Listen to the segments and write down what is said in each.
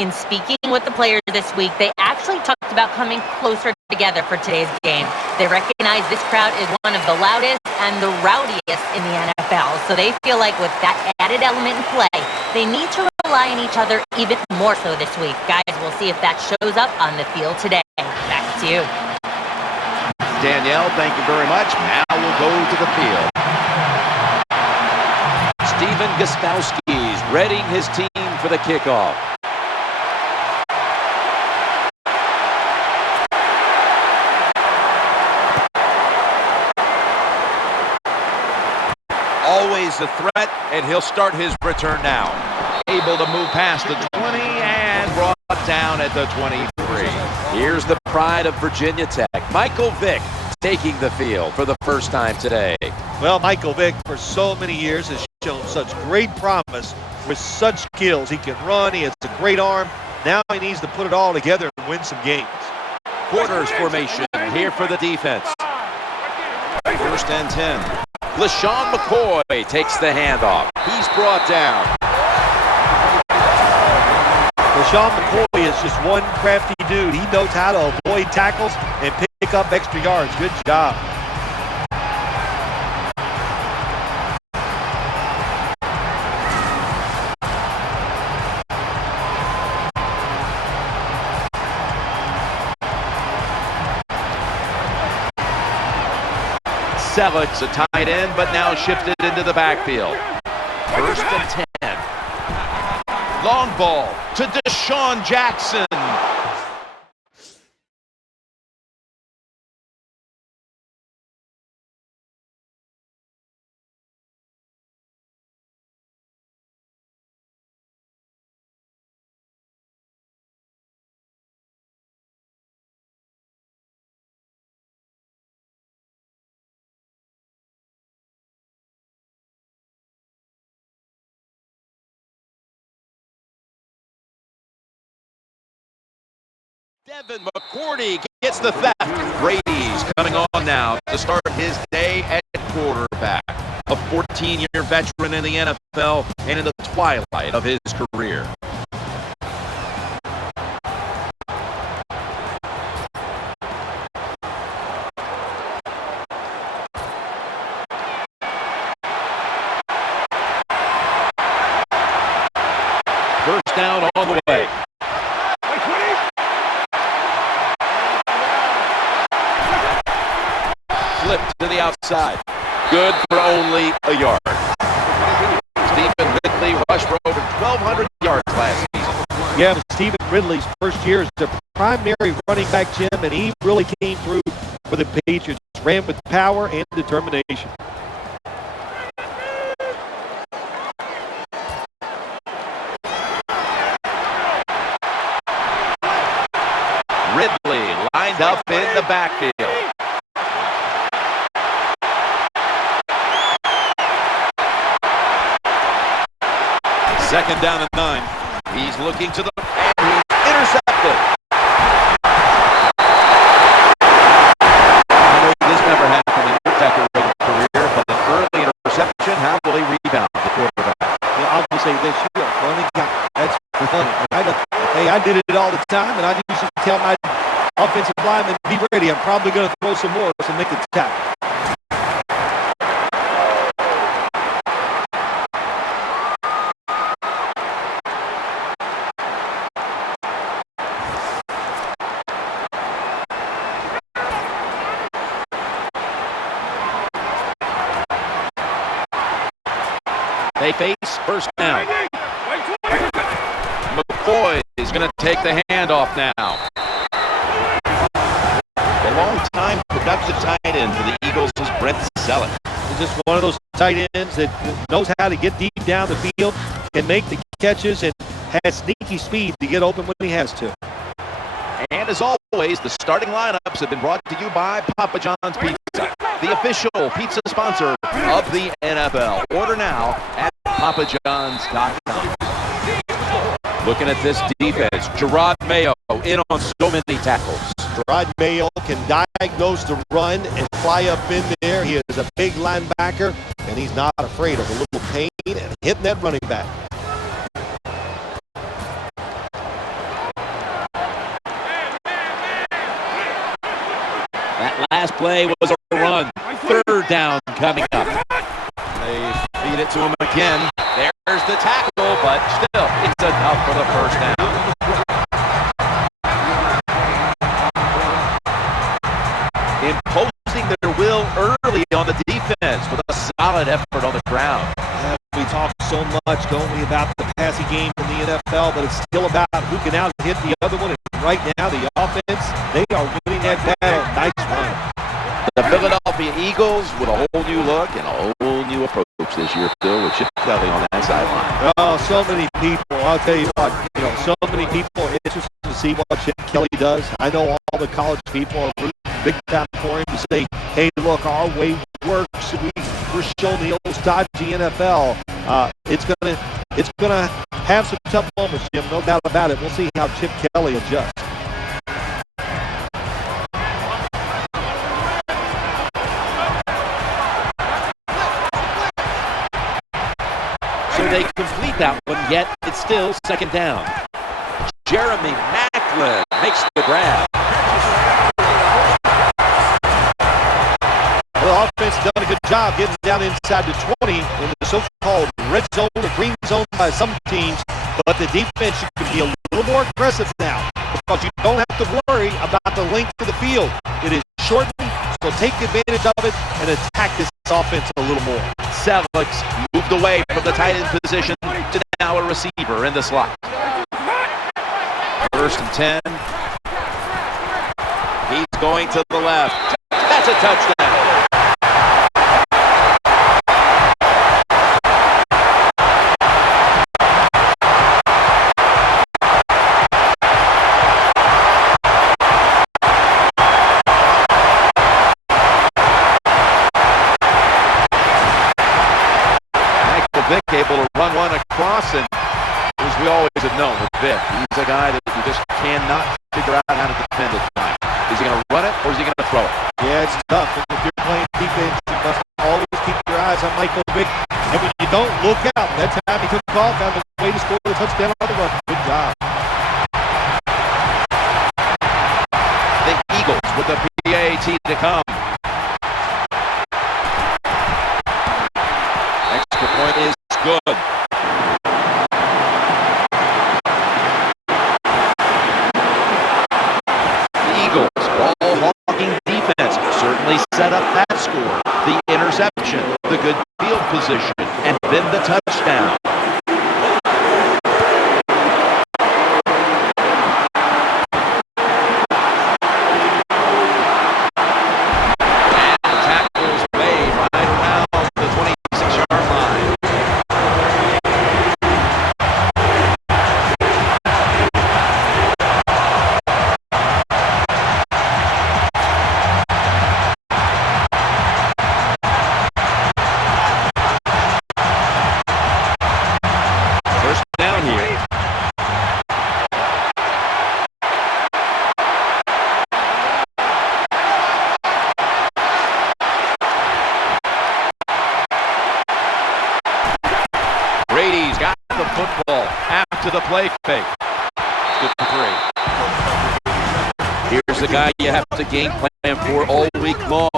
In speaking with the players this week, they actually talked about coming closer together for today's game. They recognize this crowd is one of the loudest and the rowdiest in the NFL, so they feel like with that added element in play, they need to rely on each other even more so this week. Guys, we'll see if that shows up on the field today. Back to you. Danielle, thank you very much. Now we'll go to the field. Steven Gostowski's readying his team for the kickoff. Always a threat, and he'll start his return now. Able to move past the 20 and brought down at the 23. Here's the pride of Virginia Tech, Michael Vick, taking the field for the first time today. Well, Michael Vick, for so many years, has shown such great promise with such skills. He can run, he has a great arm. Now he needs to put it all together and win some games. Quarters formation here for the defense. First and 10. LaShawn McCoy takes the handoff. He's brought down. LaShawn McCoy is just one crafty dude. He knows how to avoid tackles and pick up extra yards. Good job. Selig's a tight end, but now shifted into the backfield. First and 10. Long ball to Deshaun Jackson. Devin McCourty gets the theft. Brady's coming on now to start his day at quarterback. A 14-year veteran in the NFL and in the twilight of his career. First down on the way. Flipped to the outside. Good for only a yard. Stephen Ridley rushed for over 1,200 yards last season. Yeah, Stephen Ridley's first year as the primary running back, Jim, and he really came through for the Patriots. Ran with power and determination. Ridley lined up in the backfield. Second down and 9. He's looking to the and he's intercepted. I know this never happened in your decorated career, but an early interception, how will he rebound the quarterback? Well, I'll just say this, you're a funny guy. That's funny. Hey, I did it all the time, and I used to tell my offensive lineman, be ready. I'm probably going to throw some more to make the tackle. They face first down. McCoy is going to take the handoff now. A long-time productive tight end for the Eagles is Brent Selleck. He's just one of those tight ends that knows how to get deep down the field and make the catches and has sneaky speed to get open when he has to. And as always, the starting lineups have been brought to you by Papa John's Pizza, the official pizza sponsor of the NFL. Order now at papajohns.com. Looking at this defense, Gerard Mayo in on so many tackles. Gerard Mayo can diagnose the run and fly up in there. He is a big linebacker, and he's not afraid of a little pain and hitting that running back. last play was a run. Third down coming up. They feed it to him again. There's the tackle, but still, it's enough for the first down. Imposing their will early on the defense with a solid effort on the ground. Yeah, we talk so much, don't we, about the passing game in the NFL, but it's still about who can out-hit the other one. And right now, the offense, they are winning that battle. Nice run. The Philadelphia Eagles with a whole new look and a whole new approach this year, Phil, with Chip Kelly on that sideline. Oh, so many people. I'll tell you what, so many people are interested to see what Chip Kelly does. I know all the college people are rooting big time for him to say, hey, look, our way works. We're showing the old stodgy NFL. It's gonna have some tough moments, Jim, no doubt about it. We'll see how Chip Kelly adjusts. So they complete that one, yet it's still second down. Jeremy Maclin makes the grab. The offense has done a good job getting down inside the 20 in the so-called red zone or green zone by some teams, but the defense can be a little more aggressive now because you don't have to worry about the length of the field. It is shortened, so take advantage of it and attack this offense a little more. Selleck moved away from the tight end position to now a receiver in the slot. First and 10. He's going to the left. That's a touchdown. Vic able to run one across, and as we always have known with Vic, he's a guy that you just cannot figure out how to defend at times. Is he going to run it or is he going to throw it? Yeah, it's tough. If you're playing defense, you must always keep your eyes on Michael Vick. And when you don't look out, that time he took off, found a way to score the touchdown on the run. Good job. The Eagles with the PAT to come. Extra point is good. The Eagles, ball-hawking defense, certainly set up that score. The interception, the good field position, and then the touchdown. Brady's got the football after the play fake. Good for 3. Here's the guy you have to game plan for all week long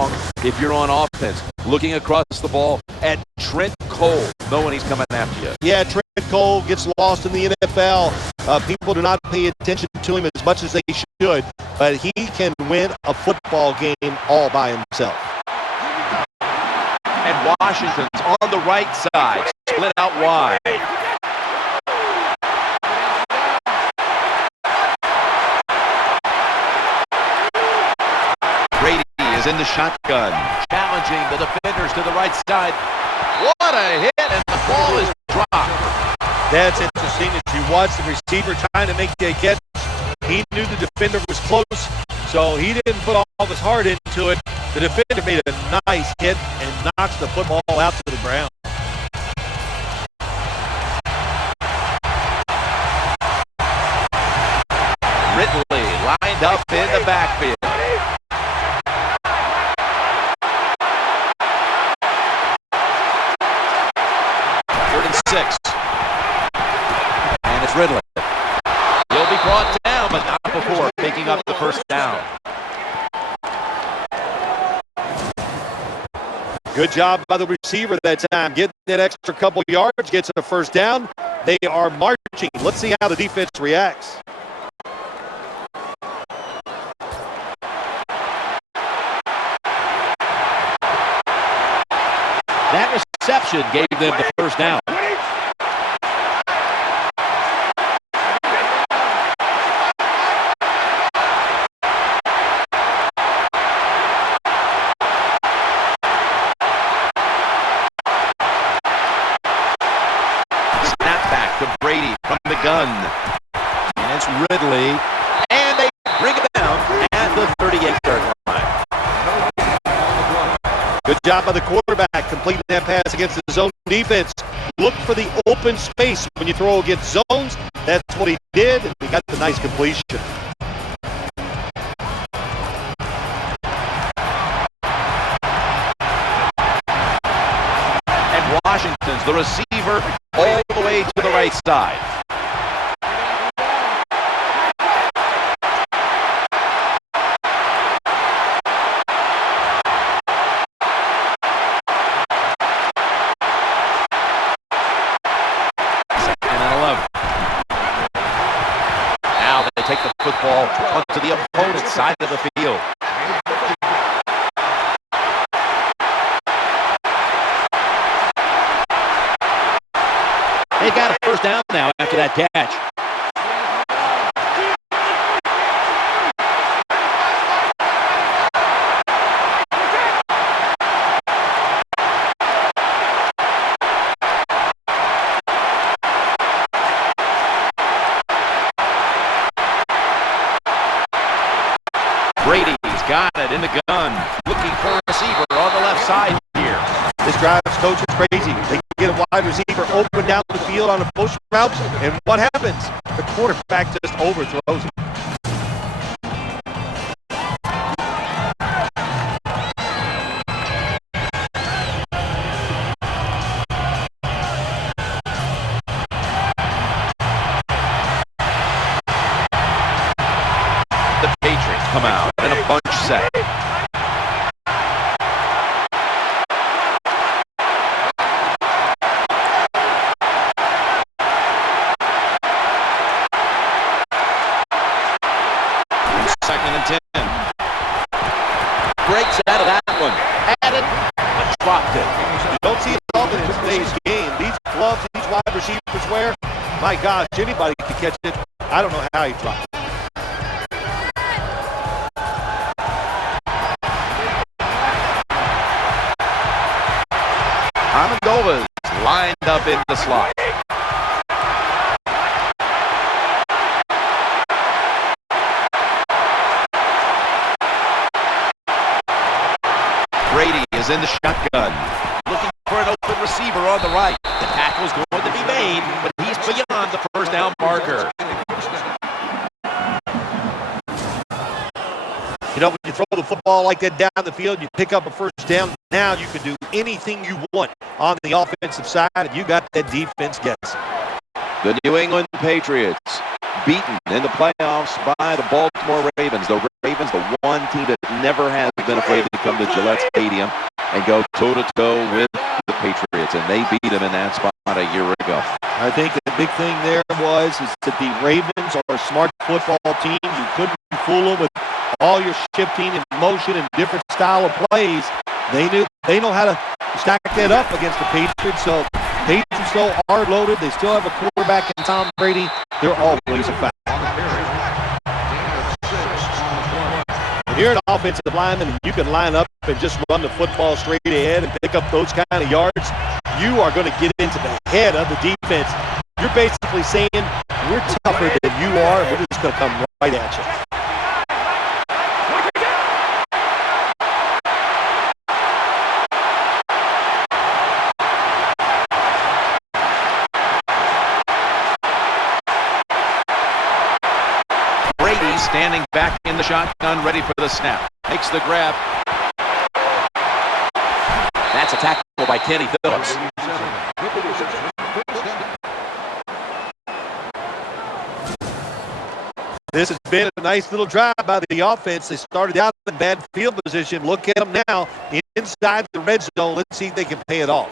if you're on offense. Looking across the ball at Trent Cole, knowing he's coming after you. Yeah, Trent Cole gets lost in the NFL. People do not pay attention to him as much as they should, but he can win a football game all by himself. And Washington's on the right side, split out wide. Brady is in the shotgun, challenging the defenders to the right side. What a hit, and the ball is dropped. That's interesting. As you watch the receiver trying to make a catch, he knew the defender was close, so he didn't put all of his heart into it. The defender made a nice hit and knocks the football out to the ground. Ridley lined up in the backfield. Third and 6. And it's Ridley. He'll be brought down, but not before picking up the first down. Good job by the receiver that time, getting that extra couple yards, gets a first down. They are marching. Let's see how the defense reacts. That reception gave them the first down. To Brady from the gun. And it's Ridley. And they bring it down at the 38-yard line. Good job by the quarterback completing that pass against the zone defense. Look for the open space when you throw against zones. That's what he did. He got the nice completion. And Washington's the receiver all the way to the right side. Second and 11. Now they take the football onto the opponent's side of the field. They got a first down now after that catch. Brady's got it in the gun, looking for a receiver on the left side here. This drive's coach is crazy. They get a wide receiver open down the field on a push route, and what happens? The quarterback just overthrows him. The Patriots come out in a bunch set. Second and 10. Breaks out of that one. Had it, but dropped it. You don't see it often in today's game. These gloves these wide receivers wear, my gosh, anybody can catch it. I don't know how he dropped it. Amendova's lined up in the slot. Brady is in the shotgun, looking for an open receiver on the right. The tackle's going to be made, but he's beyond the first down marker. You know, when you throw the football like that down the field, you pick up a first down. Now you can do anything you want on the offensive side, and you got that defense guessing. The New England Patriots beaten in the playoffs by the Baltimore Ravens. The Ravens, the one team that never has been afraid to come to Gillette Stadium and go toe-to-toe with the Patriots, and they beat them in that spot a year ago. I think the big thing there is that the Ravens are a smart football team. You couldn't fool them with all your shifting and motion and different style of plays. They know how to stack that up against the Patriots. So Patriots though are loaded. They still have a quarterback in Tom Brady. They're always a factor. When you're an offensive lineman, you can line up and just run the football straight ahead and pick up those kind of yards. You are going to get into the head of the defense. You're basically saying, we're tougher than you are, and we're just going to come right at you. Brady standing back in the shotgun, ready for the snap. Makes the grab. That's a tackle by Kenny Phillips. This has been a nice little drive by the offense. They started out in bad field position. Look at them now inside the red zone. Let's see if they can pay it off.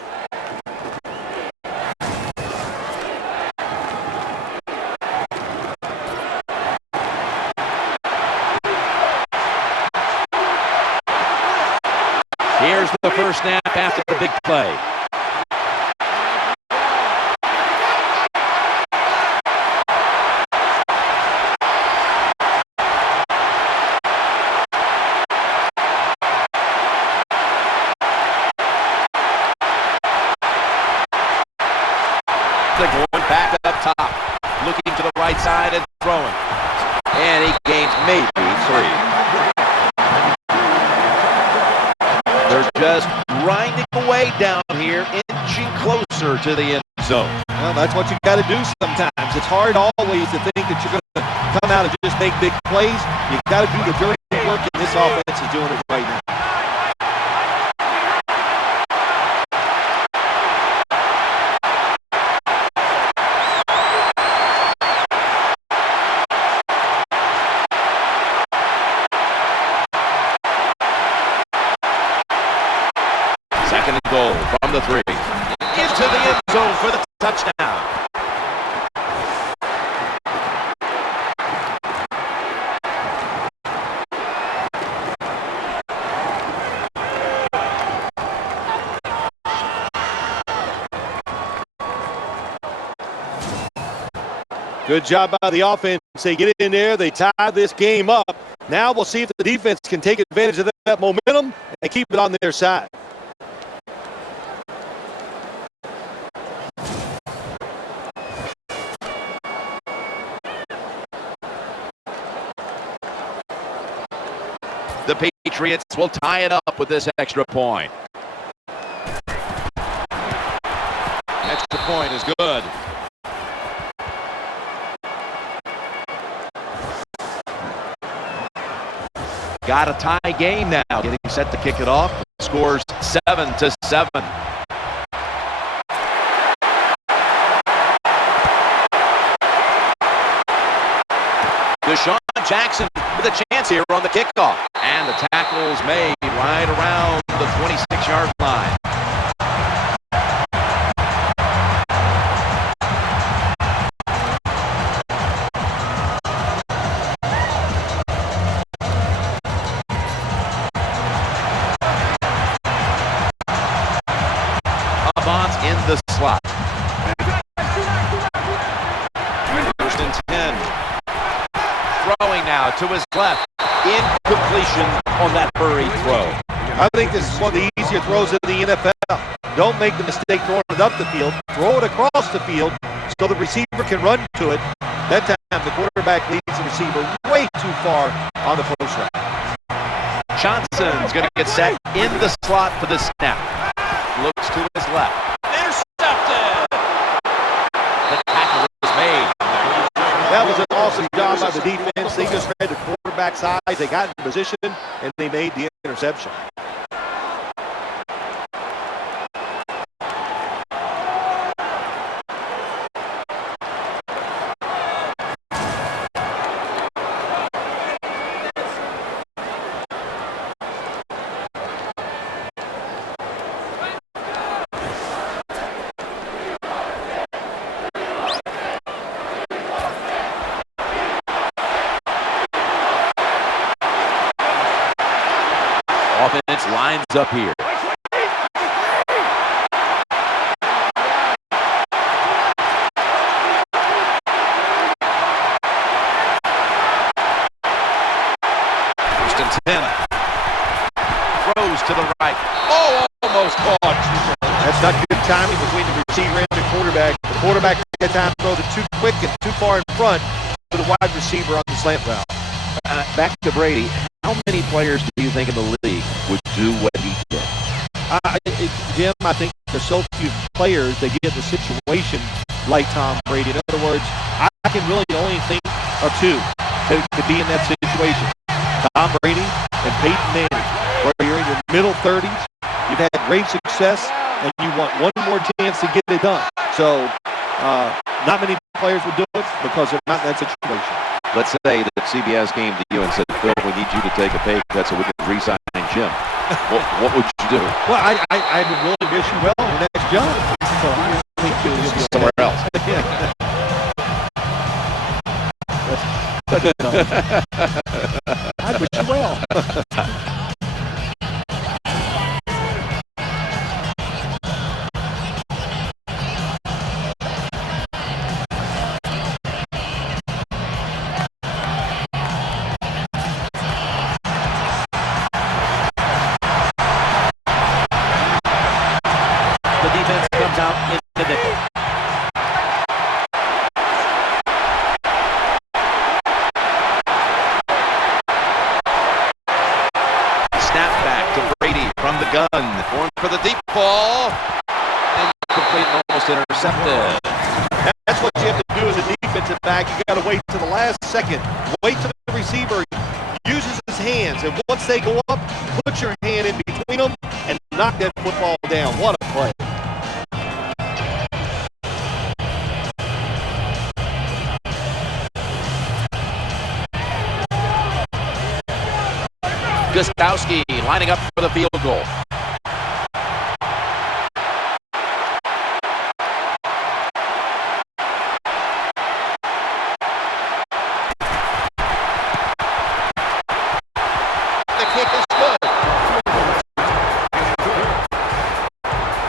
Here's the first snap after the big play. Going back up top, looking to the right side and throwing. And he gains maybe 3. They're just grinding away down here, inching closer to the end zone. Well, that's what you got to do sometimes. It's hard always to think that you're going to come out and just make big plays. You got to do the dirty work, and this offense is doing it right now. Second and goal from the 3. Into the end zone for the touchdown. Good job by the offense. They get in there. They tie this game up. Now we'll see if the defense can take advantage of that momentum and keep it on their side. The Patriots will tie it up with this extra point. Extra point is good. Got a tie game now. Getting set to kick it off. Scores 7-7. Deshaun Jackson with a chance here on the kickoff. And the tackle's made right around the 26-yard line. Avance in the slot. First and 10. Throwing now to his left. Incompletion on that hurried throw. I think this is one of the easier throws in the NFL. Don't make the mistake throwing it up the field. Throw it across the field so the receiver can run to it. That time the quarterback leads the receiver way too far on the post route. Johnson's going to get set in the slot for the snap. Looks to his left. Intercepted! The tackle was made. That was an awesome job by the defense. They just read the quarterback's eyes. They got in position, and they made the interception. Offense lines up here. First and 10. Throws to the right. Oh, almost caught. That's not good timing between the receiver and the quarterback. The quarterback had time to throw it too quick and too far in front to the wide receiver on the slant route. Back to Brady. How many players do you think in the league would do what he did? Jim, I think there's so few players that get in a situation like Tom Brady. In other words, I can really only think of two to be in that situation. Tom Brady and Peyton Manning, where you're in your middle 30s, you've had great success, and you want one more chance to get it done. So not many players would do it because they're not in that situation. Let's say that CBS came to you and said, Phil, we need you to take a pay cut so we can re-sign Jim. What would you do? Well, I would really wish you well in your next job. So I think you'll be somewhere else. I wish you well. The defense comes out in the nickel. Snap back to Brady from the gun. Going for the deep ball. Incomplete and almost intercepted. That's what you have to do as a defensive back. You got to wait to the last second. Wait till the receiver uses his hands. And once they go up, put your hand in between them and knock that football down. What a play. Gostowski lining up for the field goal. The kick is good.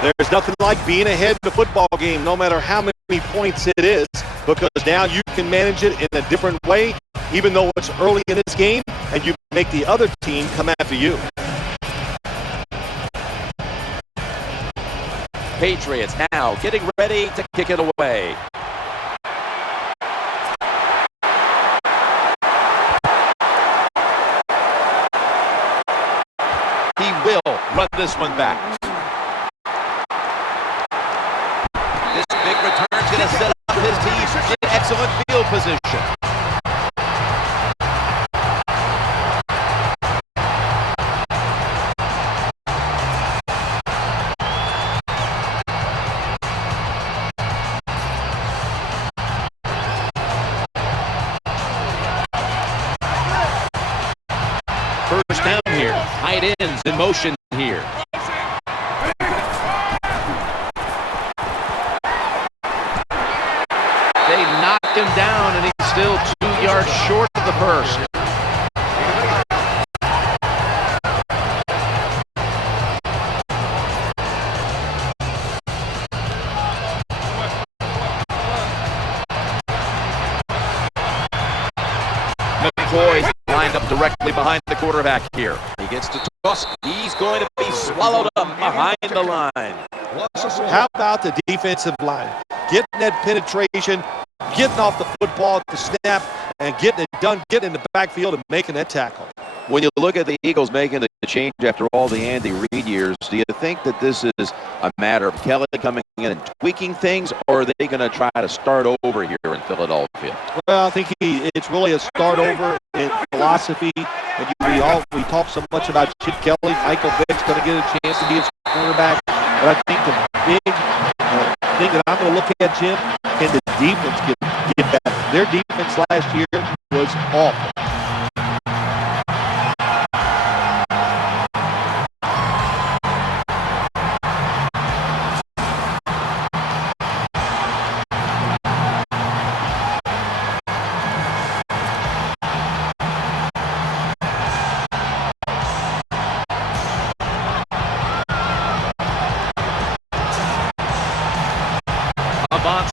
There's nothing like being ahead in the football game, no matter how many points it is, because now you can manage it in a different way, even though it's early in this game, and you make the other team come after you. Patriots now getting ready to kick it away. He will run this one back. This big return's going to set up his team in excellent field position. First down here. Tight ends in motion here. They knocked him down, and he's still 2 yards short of the first. McCoy's lined up directly behind the quarterback here. He gets to toss. He's going to be swallowed up behind the line. How about the defensive line? Getting that penetration, getting off the football at the snap, and getting it done, getting in the backfield and making that tackle. When you look at the Eagles making the change after all the Andy Reid years, do you think that this is a matter of Kelly coming in and tweaking things, or are they going to try to start over here in Philadelphia? Well, I think it's really a start over in philosophy. And we talk so much about Chip Kelly. Michael Vick's going to get a chance to be his quarterback. But I think the big thing that I'm going to look at, Jim, can the defense get better? Their defense last year was awful.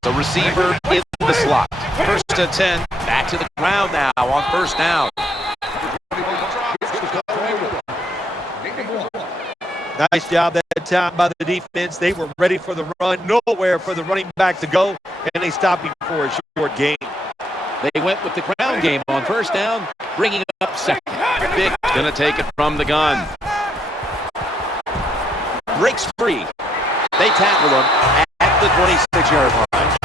The receiver in the slot. First and 10. Back to the ground now on first down. Nice job that time by the defense. They were ready for the run. Nowhere for the running back to go. And they stopped before a short gain. They went with the ground game on first down, bringing up second. Big going to take it from the gun. Breaks free. They tackle him at the 26-yard line.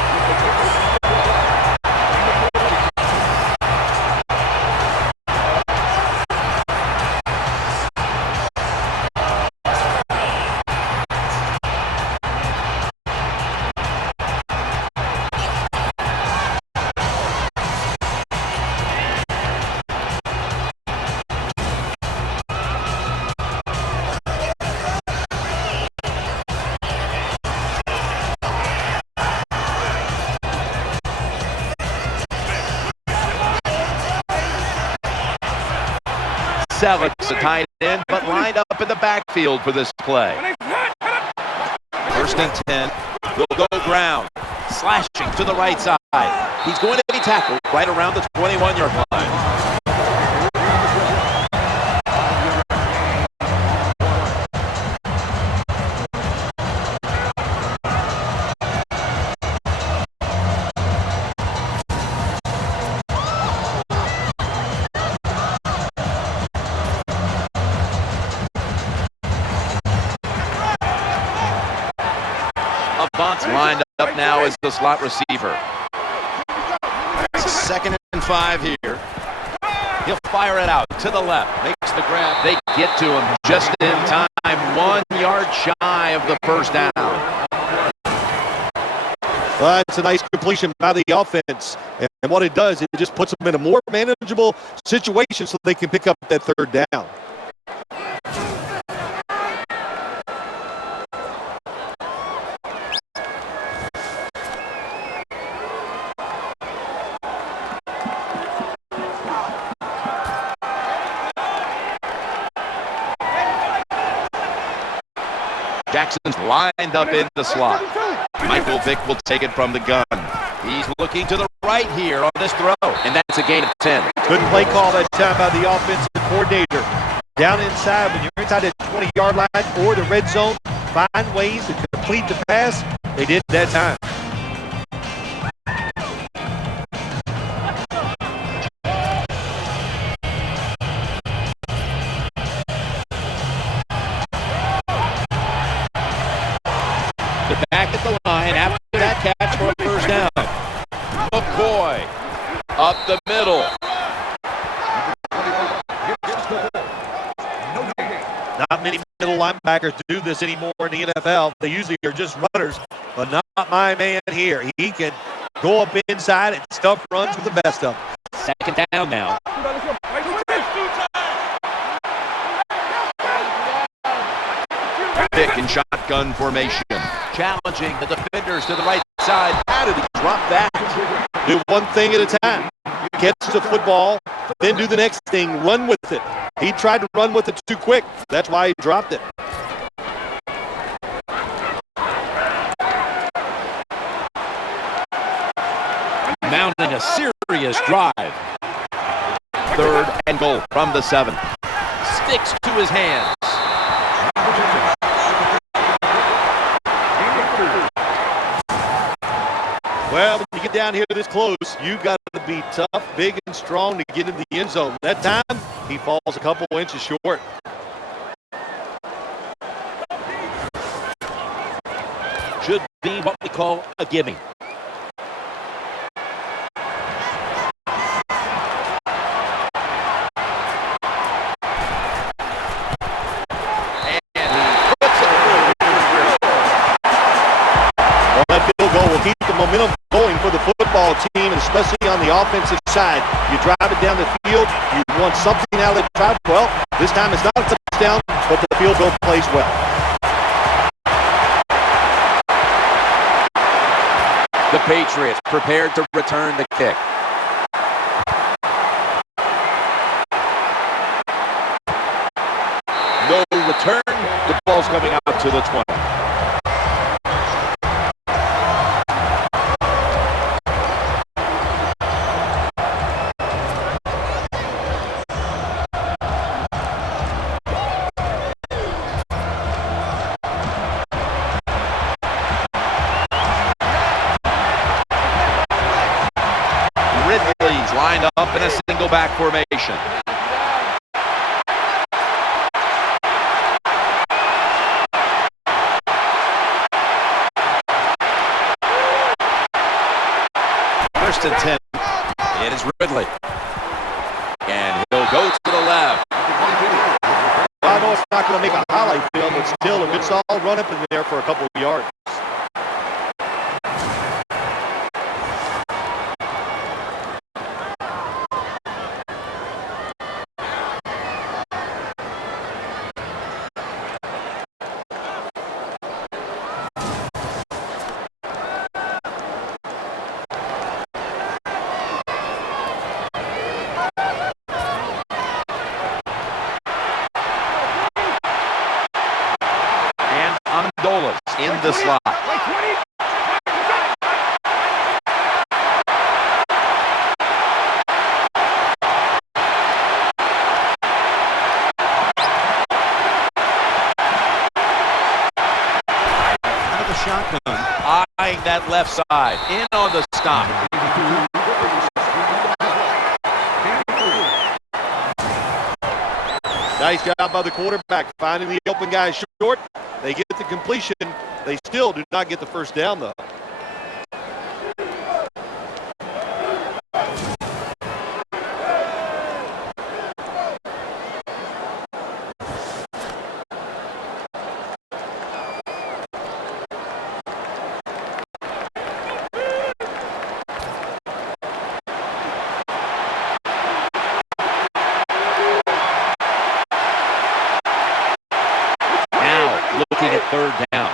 7, a tight end, but lined up in the backfield for this play. 1st and 10. Will go ground. Slashing to the right side. He's going to be tackled right around the 21-yard line. Avant's lined up now as the slot receiver. 2nd and 5 here. He'll fire it out to the left. Makes the grab. They get to him just in time. 1 yard shy of the first down. Well, it's a nice completion by the offense. And what it does, it just puts them in a more manageable situation so they can pick up that 3rd down. Jackson's lined up in the slot. Michael Vick will take it from the gun. He's looking to the right here on this throw, and that's a gain of 10. Good play call that time by the offensive coordinator. Down inside, when you're inside the 20-yard line or the red zone, find ways to complete the pass. They did that time. Back at the line after that catch for a 1st down. McCoy up the middle. Not many middle linebackers do this anymore in the NFL. They usually are just runners, but not my man here. He can go up inside and stuff runs with the best of them. 2nd down now. Vick in shotgun formation. Challenging the defenders to the right side. How did he drop that? Do one thing at a time. Catch the football, then do the next thing, run with it. He tried to run with it too quick. That's why he dropped it. Mounting a serious drive. 3rd and goal from the 7. Sticks to his hands. Well, when you get down here this close, you got to be tough, big, and strong to get into the end zone. That time, he falls a couple inches short. Should be what we call a gimme. Keep the momentum going for the football team, especially on the offensive side. You drive it down the field, you want something out of the drive. Well, this time it's not a touchdown, but the field goal plays well. The Patriots prepared to return the kick. No return. The ball's coming out to the 20. Lined up in a single back formation. First and 10. It is Ridley. And he'll go to the left. I know it's not going to make a highlight film, but still a good solid run up in there for a couple of yards. the slot. Out of the shotgun. Eyeing that left side. In on the stop. Nice job by the quarterback finding the open guy short. They get the completion. They still do not get the first down, though. Looking at third down.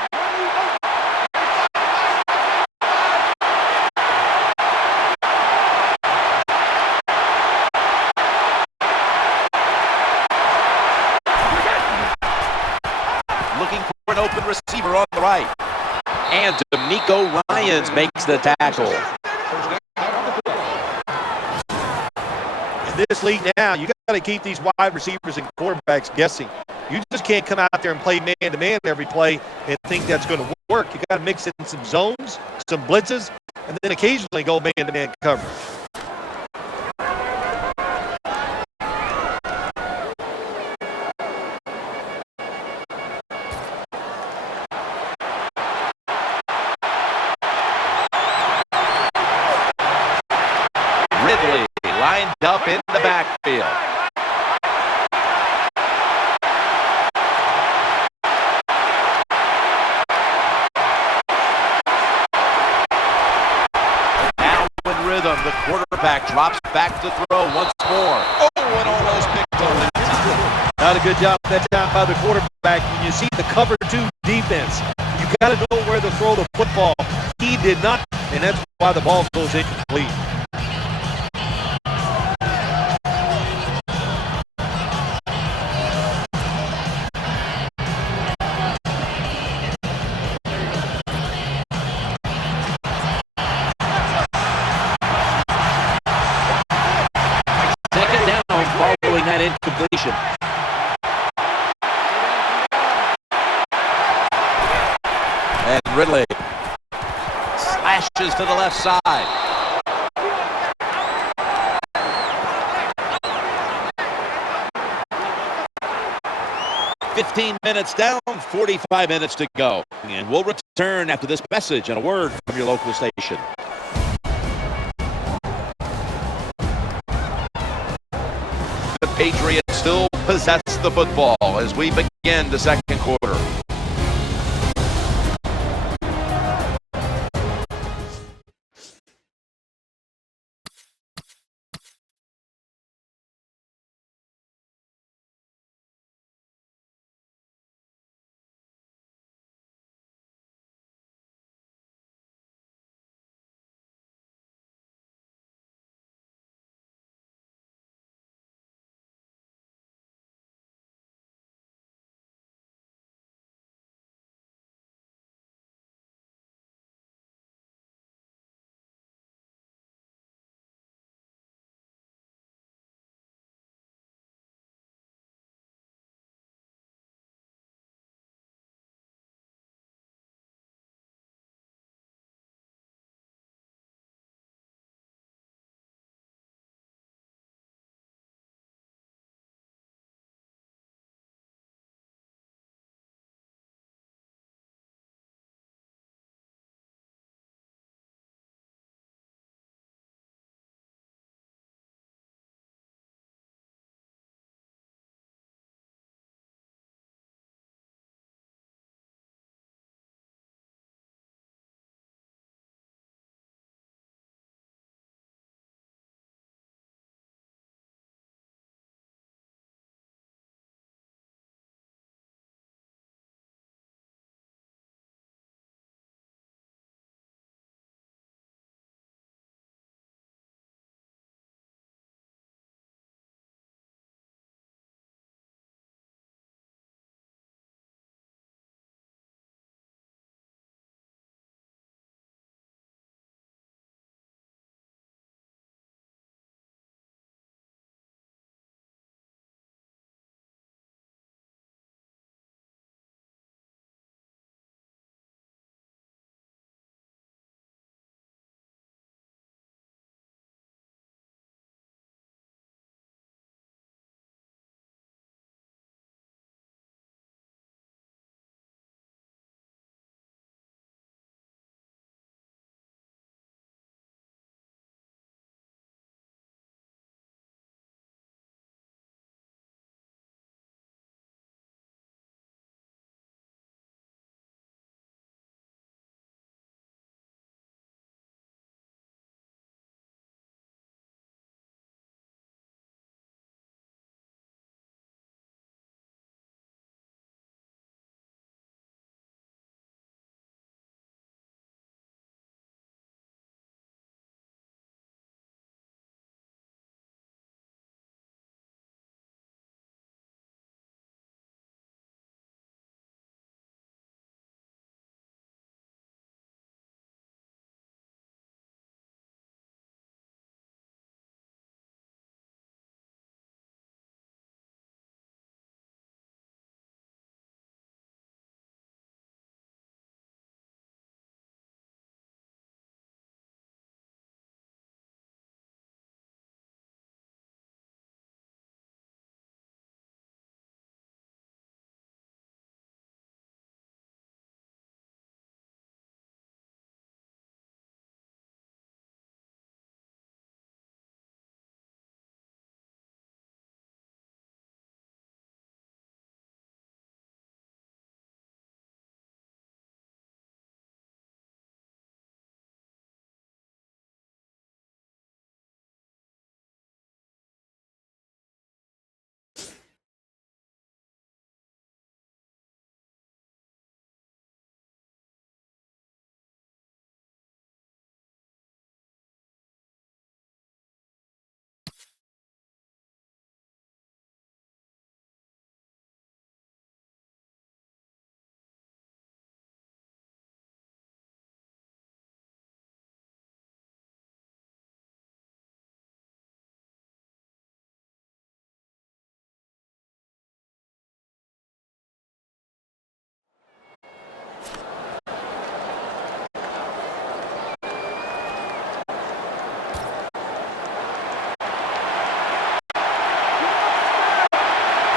Looking for an open receiver on the right. And D'Amico Ryans makes the tackle. In this league now, you got to keep these wide receivers and quarterbacks guessing. You just can't come out there and play man-to-man every play and think that's going to work. You got to mix in some zones, some blitzes, and then occasionally go man-to-man coverage. Ridley lined up in the backfield. Rhythm. The quarterback drops back to throw once more. Oh, and almost picked up that time. Not a good job that time by the quarterback. When you see the cover 2 defense, you got to know where to throw the football. He did not, and that's why the ball goes incomplete. Following that incompletion. And Ridley slashes to the left side. "15 minutes down, 45 minutes to go." And we'll return after this message and a word from your local station. The Patriots still possess the football as we begin the second quarter.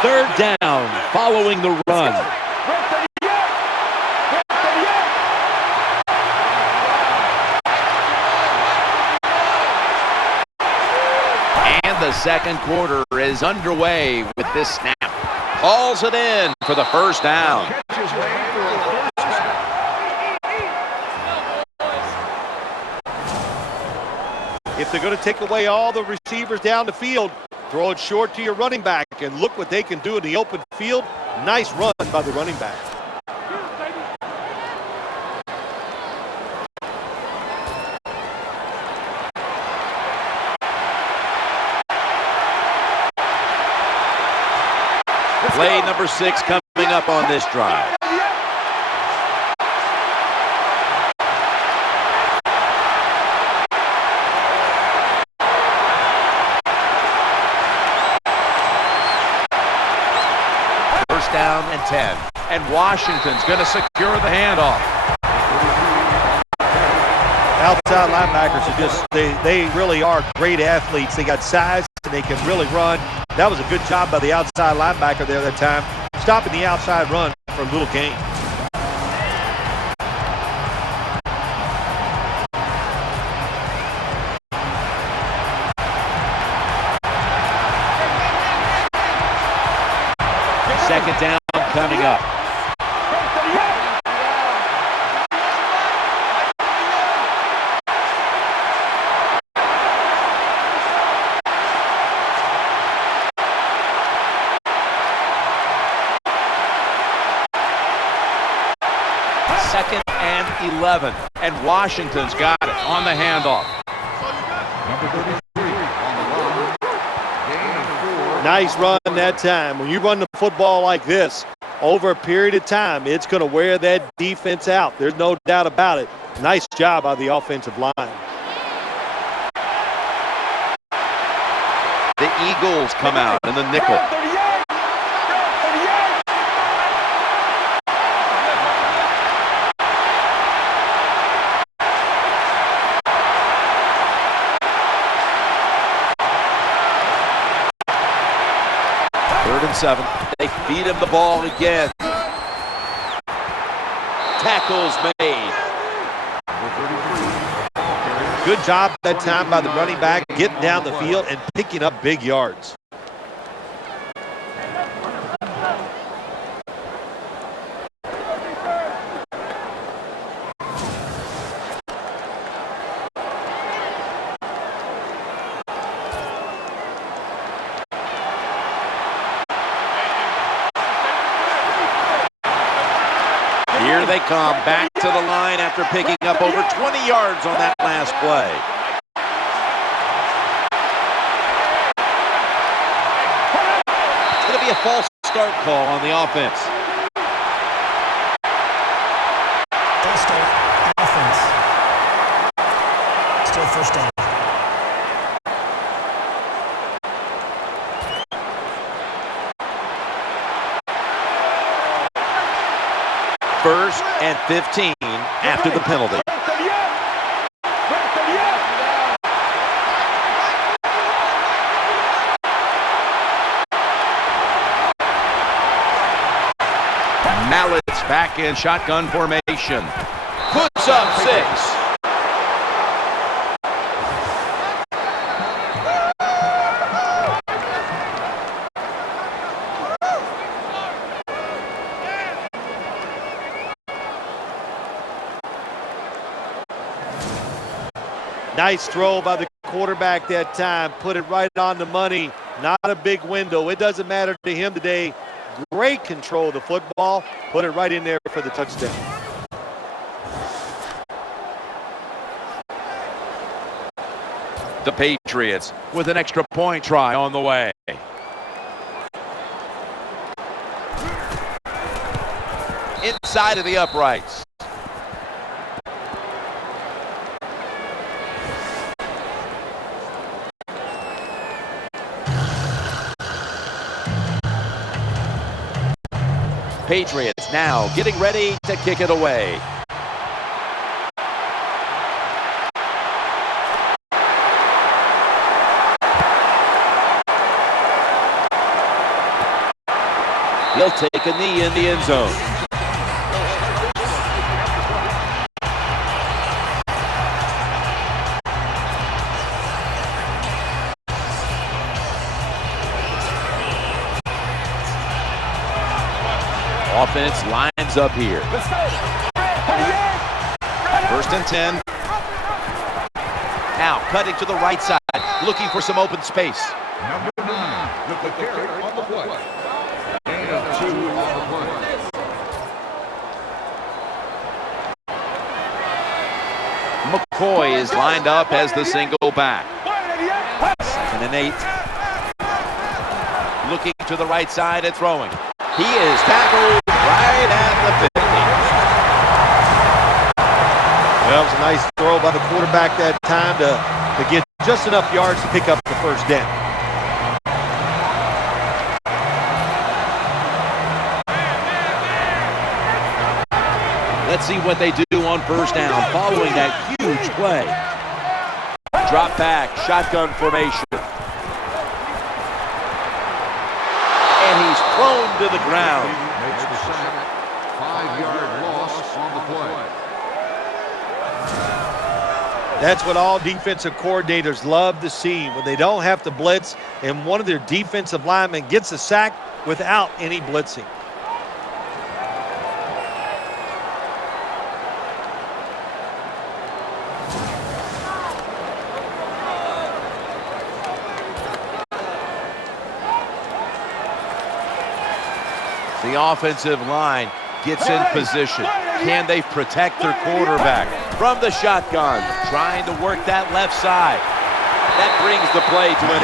Third down following the run. And the second quarter is underway with this snap. Hauls it in for the first down. If they're going to take away all the receivers down the field, throw it short to your running back, and look what they can do in the open field. Nice run by the running back. Play number 6 coming up on this drive. First down and 10. And Washington's going to secure the handoff. Outside linebackers are just, they really are great athletes. They got size and they can really run. That was a good job by the outside linebacker there that time, stopping the outside run for a little gain. Second down coming up. Second and 11, and Washington's got it on the handoff. Nice run that time. When you run the football like this, over a period of time, it's going to wear that defense out. There's no doubt about it. Nice job by the offensive line. The Eagles come out in the nickel. Third and 7. They feed him the ball again. Tackles made. Good job that time by the running back, getting down the field and picking up big yards. Here they come back to the line after picking up over 20 yards on that last play. It's going to be a false start call on the offense. False start, offense. Still first down. First and 15 after the penalty. Mallett's back in shotgun formation. Puts up 6. Nice throw by the quarterback that time. Put it right on the money. Not a big window. It doesn't matter to him today. Great control of the football. Put it right in there for the touchdown. The Patriots with an extra point try on the way. Inside of the uprights. Patriots now getting ready to kick it away. He'll take a knee in the end zone. Offense lines up here. First and 10. Now cutting to the right side, looking for some open space. Number 9 with the carry on the play. And a 2 on the play. McCoy is lined up as the single back. 2nd and 8. Looking to the right side and throwing. He is tackled right at the 50. Well, it was a nice throw by the quarterback that time to get just enough yards to pick up the first down. Let's see what they do on first down following that huge play. Drop back, shotgun formation. And he's thrown to the ground. Makes the sack. 5-yard loss on the play. That's what all defensive coordinators love to see, when they don't have to blitz and one of their defensive linemen gets a sack without any blitzing. The offensive line gets in position. Can they protect their quarterback? From the shotgun, trying to work that left side. That brings the play to an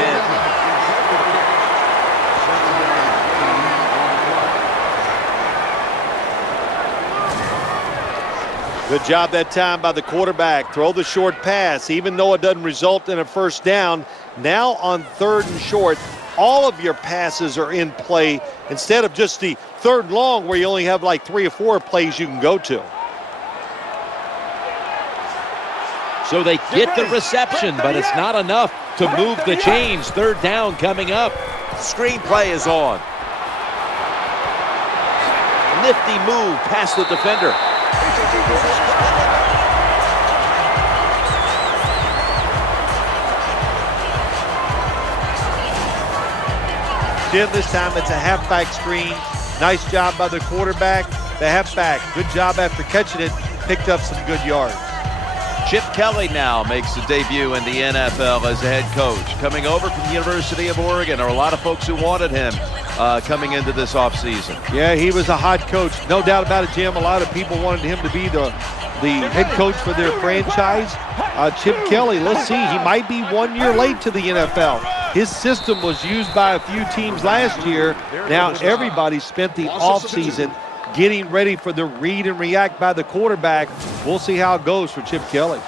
end. Good job that time by the quarterback. Throw the short pass, even though it doesn't result in a first down. Now on 3rd and short, all of your passes are in play instead of just the 3rd and long where you only have like 3 or 4 plays you can go to. So they get the reception, but it's not enough to move the chains. 3rd down coming up. Screen play is on. Nifty move past the defender. Jim, this time it's a halfback screen. Nice job by the quarterback. The halfback, good job after catching it, picked up some good yards. Chip Kelly now makes a debut in the NFL as a head coach. Coming over from the University of Oregon. There are a lot of folks who wanted him coming into this offseason. Yeah, he was a hot coach. No doubt about it, Jim. A lot of people wanted him to be the head coach for their franchise. Chip Kelly, let's see, he might be 1 year late to the NFL. His system was used by a few teams last year. Now everybody spent the offseason getting ready for the read and react by the quarterback. We'll see how it goes for Chip Kelly.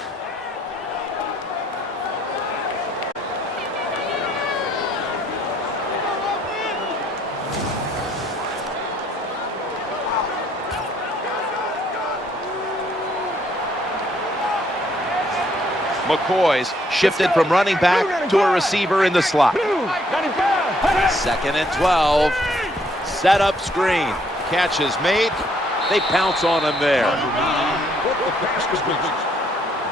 McCoy's shifted from running back to a receiver in the slot. 2nd and 12. Set up screen. Catch is made. They pounce on him there.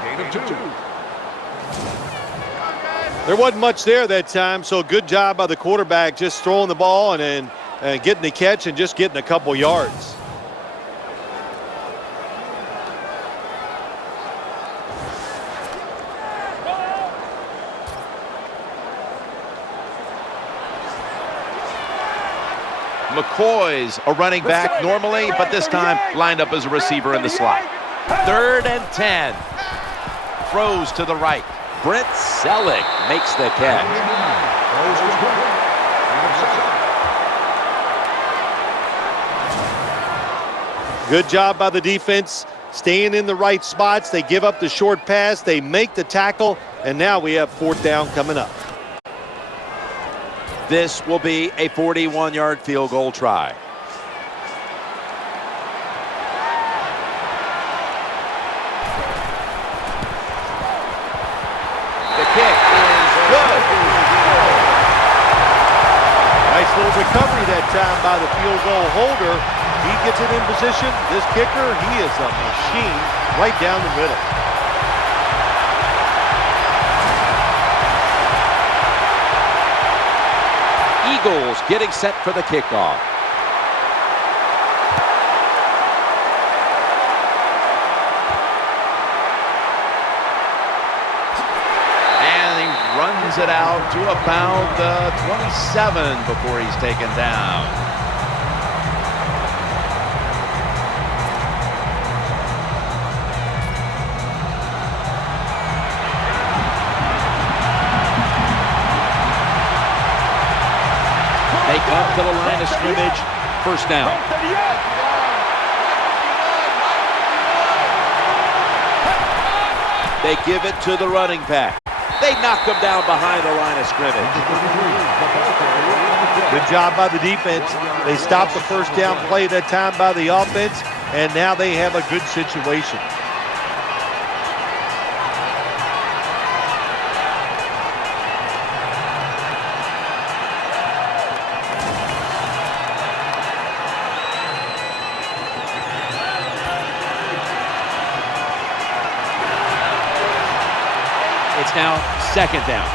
Gain of 2. There wasn't much there that time, so good job by the quarterback just throwing the ball and then getting the catch and just getting a couple yards. McCoy's a running back normally, but this time lined up as a receiver in the slot. 3rd and 10. Throws to the right. Brent Selleck makes the catch. Good job by the defense, staying in the right spots. They give up the short pass, they make the tackle, and now we have 4th down coming up. This will be a 41-yard field goal try. The kick is good. Nice Successful recovery that time by the field goal holder. He gets it in position. This kicker, he is a machine right down the middle. Eagles getting set for the kickoff. And he runs it out to about the 27 before he's taken down. They come to the line of scrimmage, first down. They give it to the running back. They knock him down behind the line of scrimmage. Good job by the defense. They stopped the first down play that time by the offense, and now they have a good situation. It's now second down.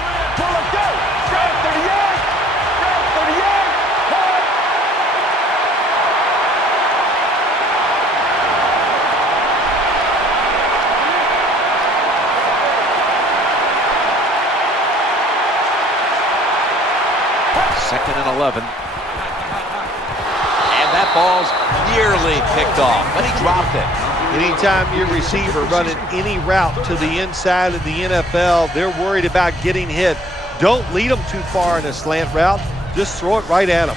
Second and 11. And that ball's nearly picked off, but he dropped it. Anytime your receiver running any route to the inside of the NFL, they're worried about getting hit. Don't lead them too far in a slant route. Just throw it right at them.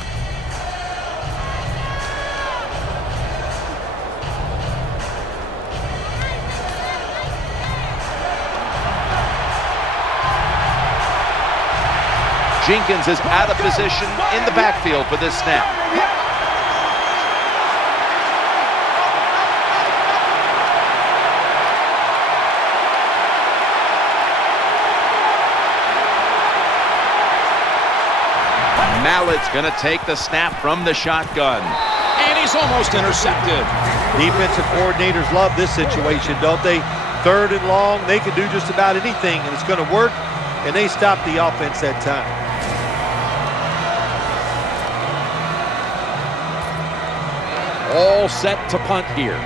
Jenkins is out of position in the backfield for this snap. Mallett's going to take the snap from the shotgun. And he's almost intercepted. Defensive coordinators love this situation, don't they? Third and long, they can do just about anything, and it's going to work, and they stop the offense that time. All set to punt here.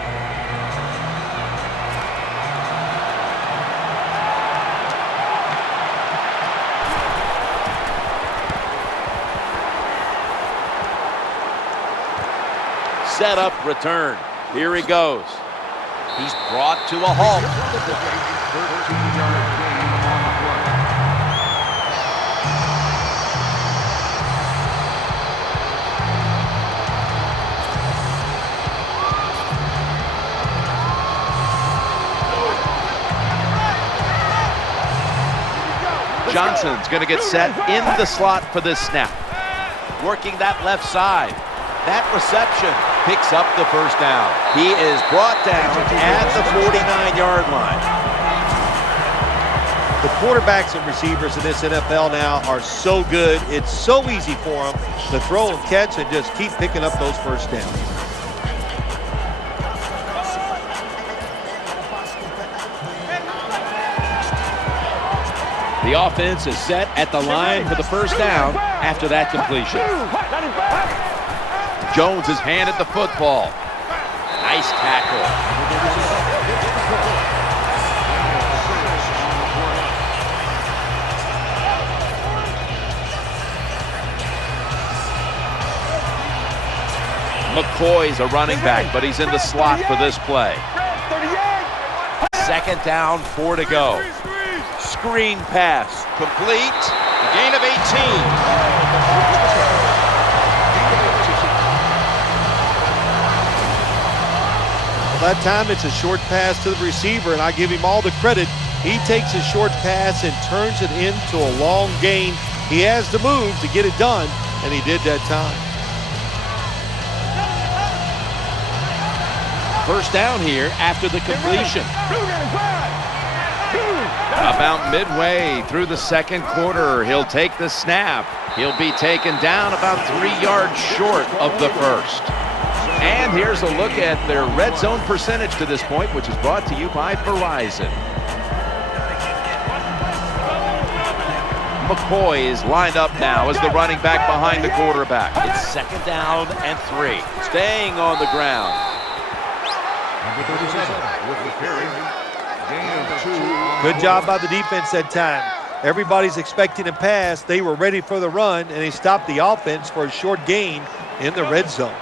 Set up, return. Here he goes. He's brought to a halt. 13-yard gain on the play. Johnson's going to get set in the slot for this snap. Working that left side. That reception picks up the first down. He is brought down at the 49-yard line. The quarterbacks and receivers in this NFL now are so good. It's so easy for them to throw and catch and just keep picking up those first downs. The offense is set at the line for the first down after that completion. Jones is handed the football. Nice tackle. McCoy's a running back, but he's in the slot for this play. Second down, 4 to go. Screen pass, complete, gain of 18. That time it's a short pass to the receiver, and I give him all the credit. He takes a short pass and turns it into a long gain. He has the move to get it done, and he did that time. First down here after the completion. About midway through the second quarter, he'll take the snap. He'll be taken down about 3 yards short of the first. And here's a look at their red zone percentage to this point, which is brought to you by Verizon. McCoy is lined up now as the running back behind the quarterback. It's 2nd down and 3. Staying on the ground. Number 37 with the carry. Gain of 2. Good job by the defense that time. Everybody's expecting a pass. They were ready for the run, and they stopped the offense for a short gain in the red zone.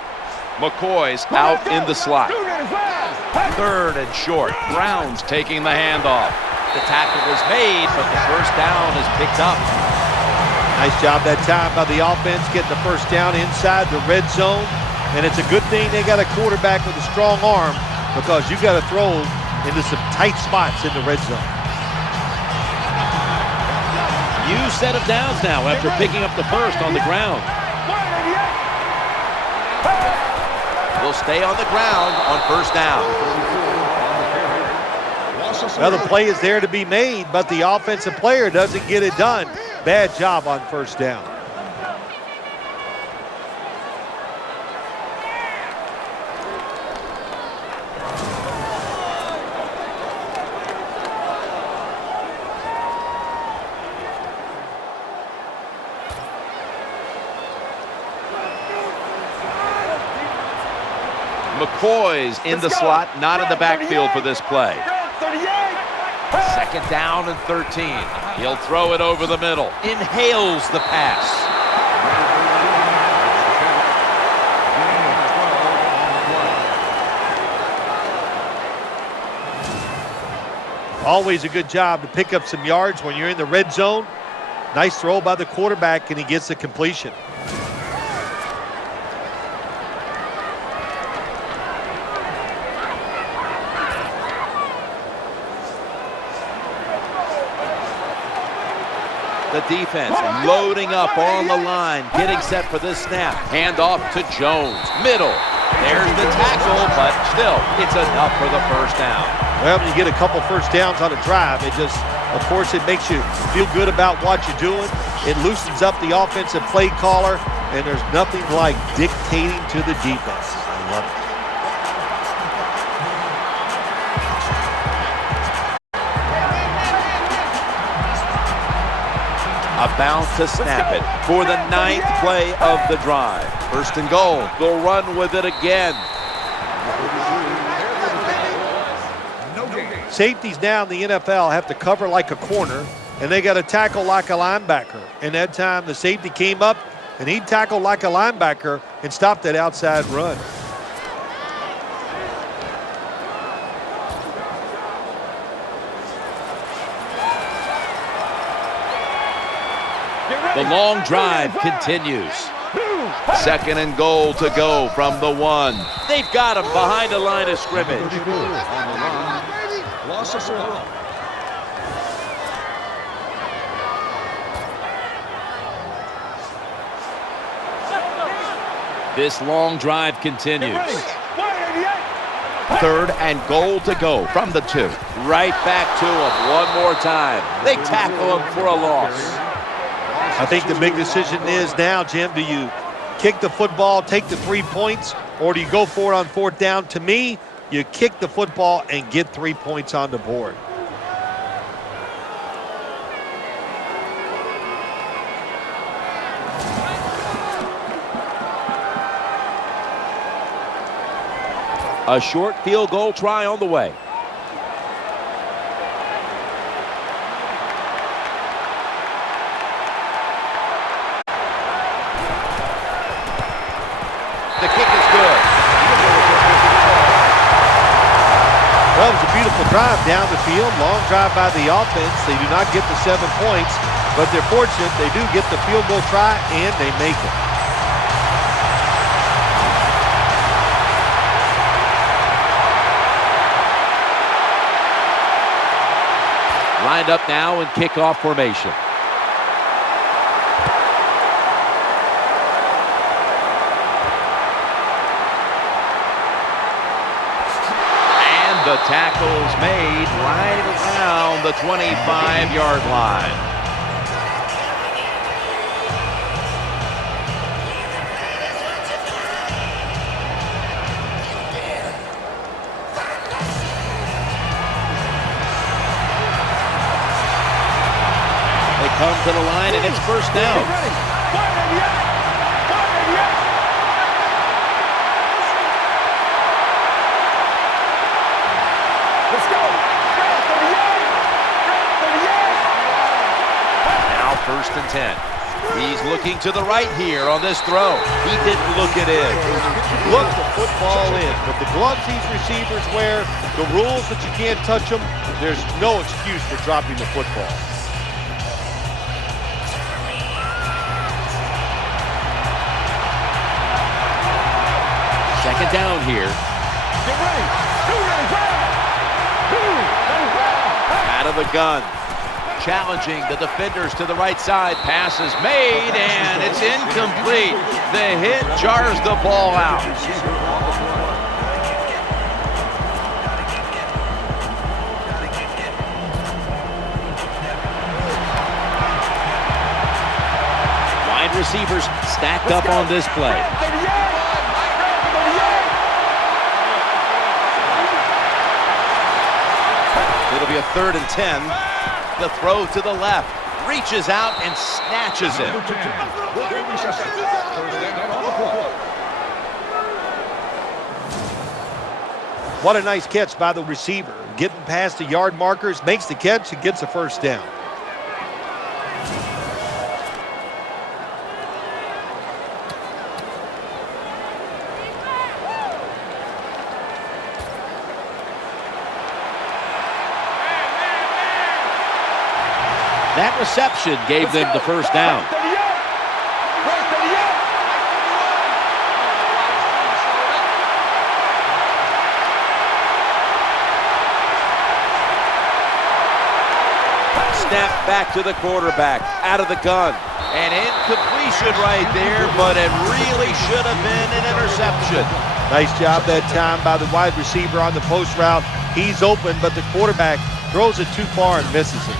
McCoy's out in the slot. 3rd and short. Brown's taking the handoff. The tackle was made, but the first down is picked up. Nice job that time by the offense getting the first down inside the red zone. And it's a good thing they got a quarterback with a strong arm, because you got to throw into some tight spots in the red zone. New set of downs now after picking up the first on the ground. Will stay on the ground on first down. Well, the play is there to be made, but the offensive player doesn't get it done. Bad job on first down. McCoy's in the slot, not in the backfield for this play. 2nd down and 13. He'll throw it over the middle. Inhales the pass. Always a good job to pick up some yards when you're in the red zone. Nice throw by the quarterback, and he gets the completion. The defense loading up on the line, getting set for this snap. Hand off to Jones. Middle. There's the tackle, but still, it's enough for the first down. Well, when you get a couple first downs on a drive, it just, of course, it makes you feel good about what you're doing. It loosens up the offensive play caller, and there's nothing like dictating to the defense. I love it. About to snap it for the 9th play of the drive. 1st and goal. They'll run with it again. Safeties now in the NFL have to cover like a corner, and they got to tackle like a linebacker. And that time the safety came up, and he tackled like a linebacker and stopped that outside run. The long drive continues. 2nd and goal to go from the 1. They've got him behind the line of scrimmage. Loss of ball. This long drive continues. 3rd and goal to go from the 2. Right back to him one more time. They tackle him for a loss. I think the big decision is now, Jim, do you kick the football, take the 3 points, or do you go for it on 4th down? To me, you kick the football and get 3 points on the board. A short field goal try on the way. The kick is good. Well, it was a beautiful drive down the field. Long drive by the offense. They do not get the 7 points, but they're fortunate. They do get the field goal try, and they make it. Lined up now in kickoff formation. The tackle's made right around the 25-yard line. to the line, and it's first down. Now first and 10. He's looking to the right here on this throw. He didn't look it in. Look the football in. With the gloves these receivers wear, the rules that you can't touch them, there's no excuse for dropping the football. Second down here. Out of the gun. Challenging the defenders to the right side. Pass is made, and it's incomplete. The hit jars the ball out. Wide receivers stacked up on this play. It'll be a 3rd and 10. The throw to the left, reaches out and snatches it. What a nice catch by the receiver. Getting past the yard markers, makes the catch and gets a first down. That reception gave them the first down. Snap back to the quarterback, out of the gun. An incompletion right there, but it really should have been an interception. Nice job that time by the wide receiver on the post route. He's open, but the quarterback throws it too far and misses it.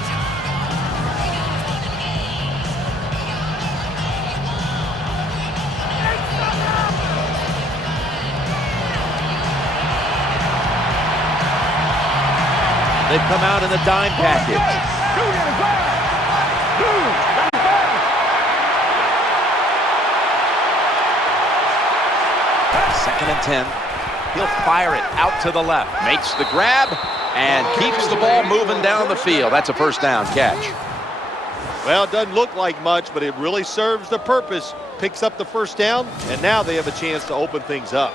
They've come out in the dime package. Second and 10. He'll fire it out to the left. Makes the grab and keeps the ball moving down the field. That's a first down catch. Well, it doesn't look like much, but it really serves the purpose. Picks up the first down, and now they have a chance to open things up.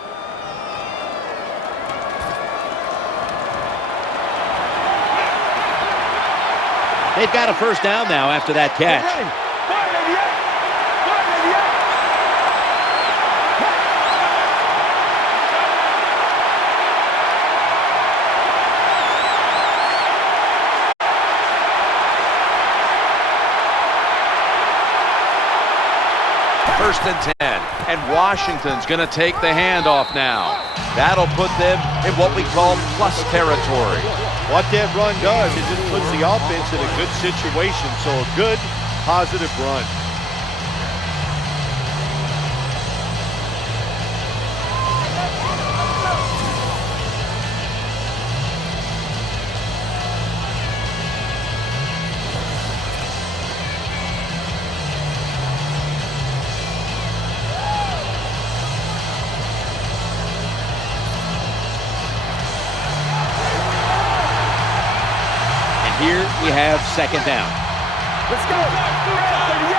They've got a first down now after that catch. First and 10, and Washington's going to take the handoff now. That'll put them in what we call plus territory. What that run does is it puts the offense in a good situation, so a good, positive run. Here we have second down. Let's go. 38.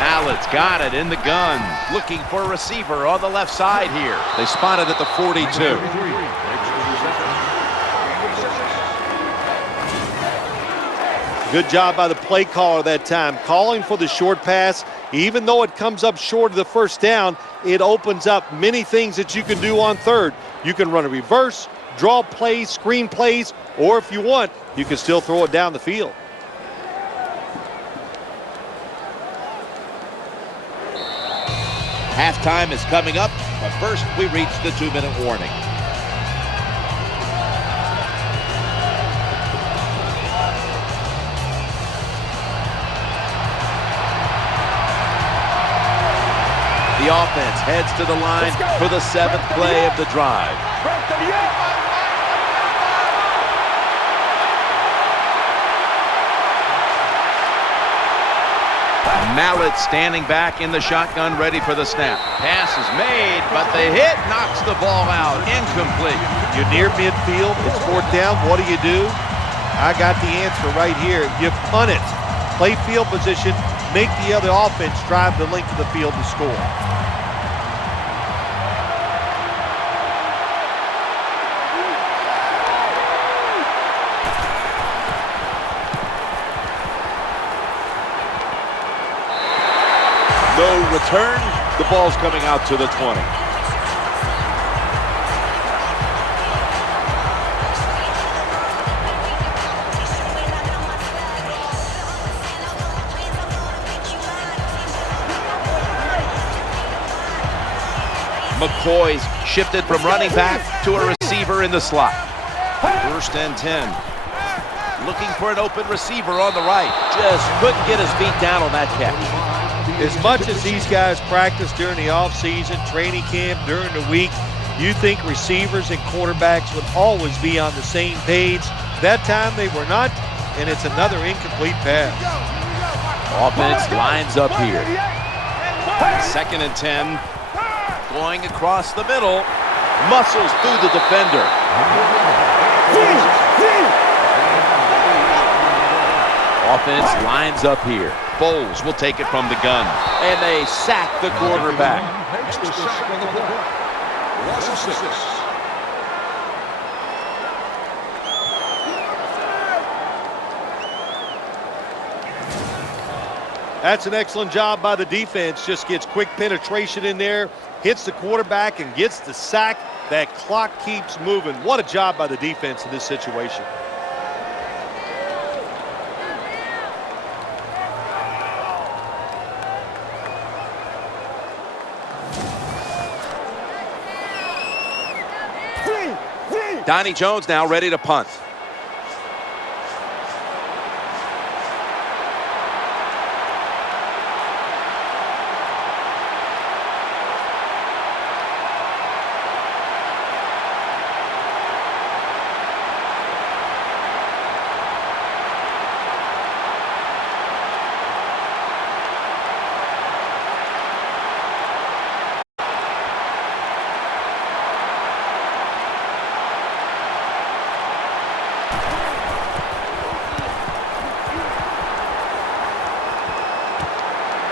Mallett's got it in the gun. Looking for a receiver on the left side here. They spotted at the 42. Good job by the play caller that time, calling for the short pass. Even though it comes up short of the first down, it opens up many things that you can do on third. You can run a reverse, draw plays, screen plays, or if you want, you can still throw it down the field. Halftime is coming up, but first we reach the 2-minute warning. The offense heads to the line for the 7th play of the drive. Mallet standing back in the shotgun, ready for the snap. Pass is made, but the hit knocks the ball out. Incomplete. You're near midfield. It's 4th down. What do? I got the answer right here. You punt it. Play field position. Make the other offense drive the length of the field to score. No return. The ball's coming out to the 20. McCoy's shifted from running back to a receiver in the slot. 1st and 10. Looking for an open receiver on the right. Just couldn't get his feet down on that catch. As much as these guys practice during the offseason, training camp, during the week, you think receivers and quarterbacks would always be on the same page. That time they were not, and it's another incomplete pass. Offense lines up here. 2nd and 10. Going across the middle. Muscles through the defender. Offense lines up here. Bowles will take it from the gun. And they sack the quarterback. Extra sack on the play. Loss of 6. That's an excellent job by the defense. Just gets quick penetration in there, hits the quarterback, and gets the sack. That clock keeps moving. What a job by the defense in this situation. Donnie Jones now ready to punt.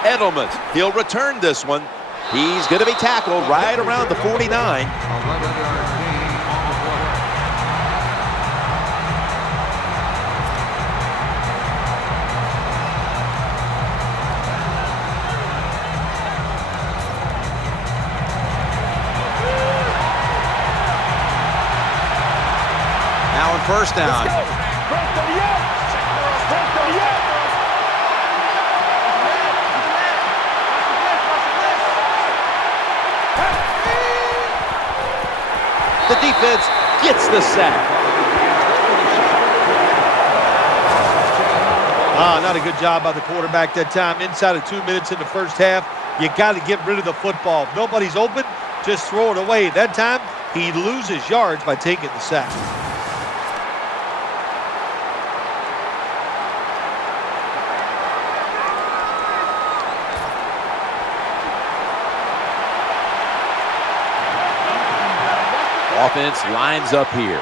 Edelman, he'll return this one. He's going to be tackled right around the 49. 11-yard gain on the play. Now on 1st down. The defense gets the sack. Not a good job by the quarterback that time. Inside of 2 minutes in the 1st half, you got to get rid of the football. If nobody's open, just throw it away. That time, he loses yards by taking the sack. Offense lines up here.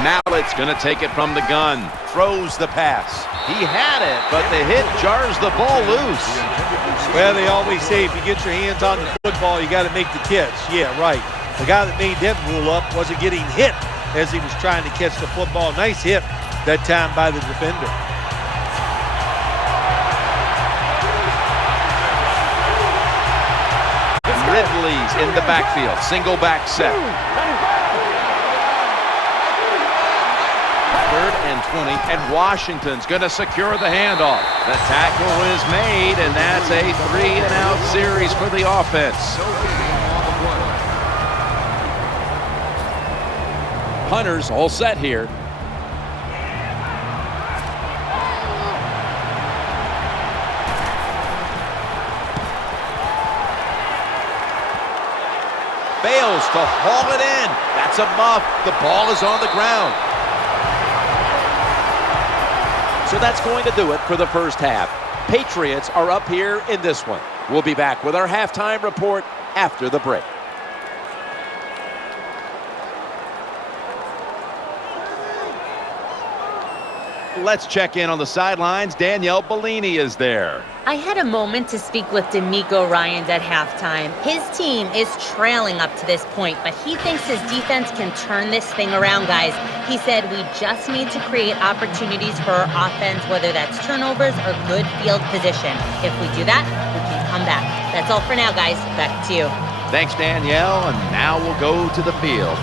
Mallett's going to take it from the gun. Throws the pass. He had it, but the hit jars the ball loose. Well, they always say if you get your hands on the football, you got to make the catch. Yeah, right. The guy that made that rule up wasn't getting hit as he was trying to catch the football. Nice hit that time by the defender. Ridley's in the backfield. Single back set. 3rd and 20, and Washington's going to secure the handoff. The tackle is made, and that's a 3-and-out series for the offense. Punters all set here. Fails to haul it in. That's a muff. The ball is on the ground. So that's going to do it for the first half. Patriots are up here in this one. We'll be back with our halftime report after the break. Let's check in on the sidelines. Danielle Bellini is there. I had a moment to speak with D'Amico Ryans at halftime. His team is trailing up to this point, but he thinks his defense can turn this thing around, guys. He said we just need to create opportunities for our offense, whether that's turnovers or good field position. If we do that, we can come back. That's all for now, guys. Back to you. Thanks, Danielle. And now we'll go to the field.